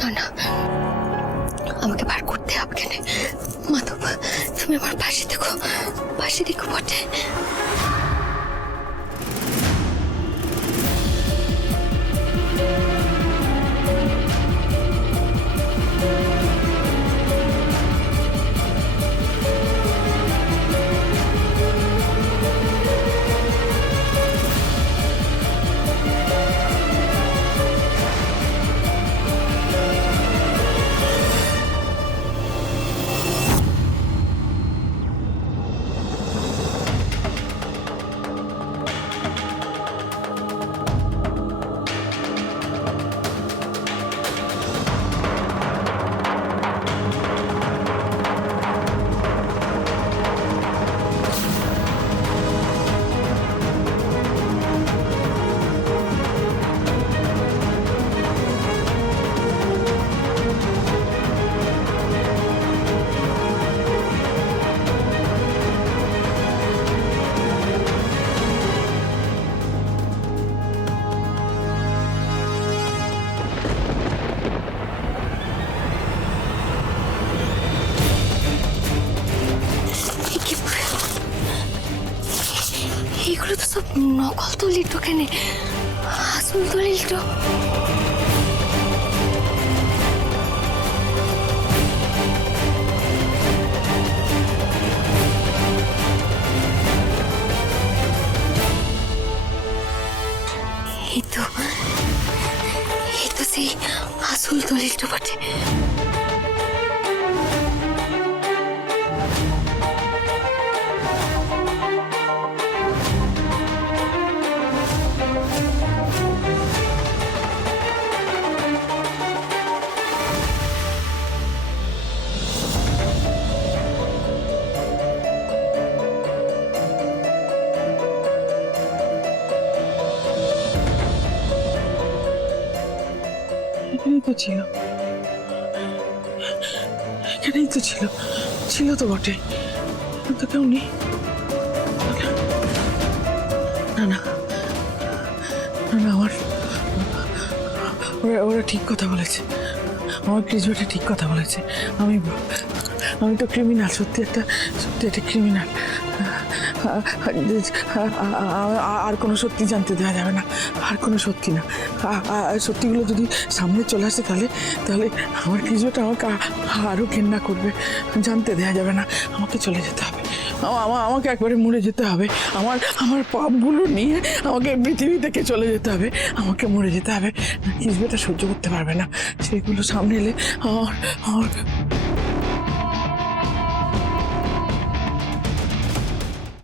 না না, আমাকে বার করতে হবে কেন? মাধব, তুমি আমার পাশে দেখো বটে। এগুলো তো সব নকল দলিল তো, কেন আসল দলিল তো? এই তো সেই আসল দলিলটা বটে। এখানেই তো ছিল তো বটে, তো কেউ নেই। না না না, ওরা ঠিক কথা বলেছে, আমার গ্রাজুয়েটে ঠিক কথা বলেছে। আমি তো ক্রিমিনাল, সত্যি একটা ক্রিমিনাল। আর কোনো সত্যি জানতে দেওয়া যাবে না, আর কোনো সত্যি না। সত্যিগুলো যদি সামনে চলে আসে তাহলে আমার গ্রাজুয়েট আমাকে আরও ঘেন্না করবে। জানতে দেওয়া যাবে না, আমাকে চলে যেতে হবে, আমাকে একবারে মরে যেতে হবে। আমার পাপগুলো নিয়ে আমাকে পৃথিবী থেকে চলে যেতে হবে, আমাকে মরে যেতে হবে। গ্রাজুয়েটটা সহ্য করতে পারবে না, সেগুলো সামনে এলে আমার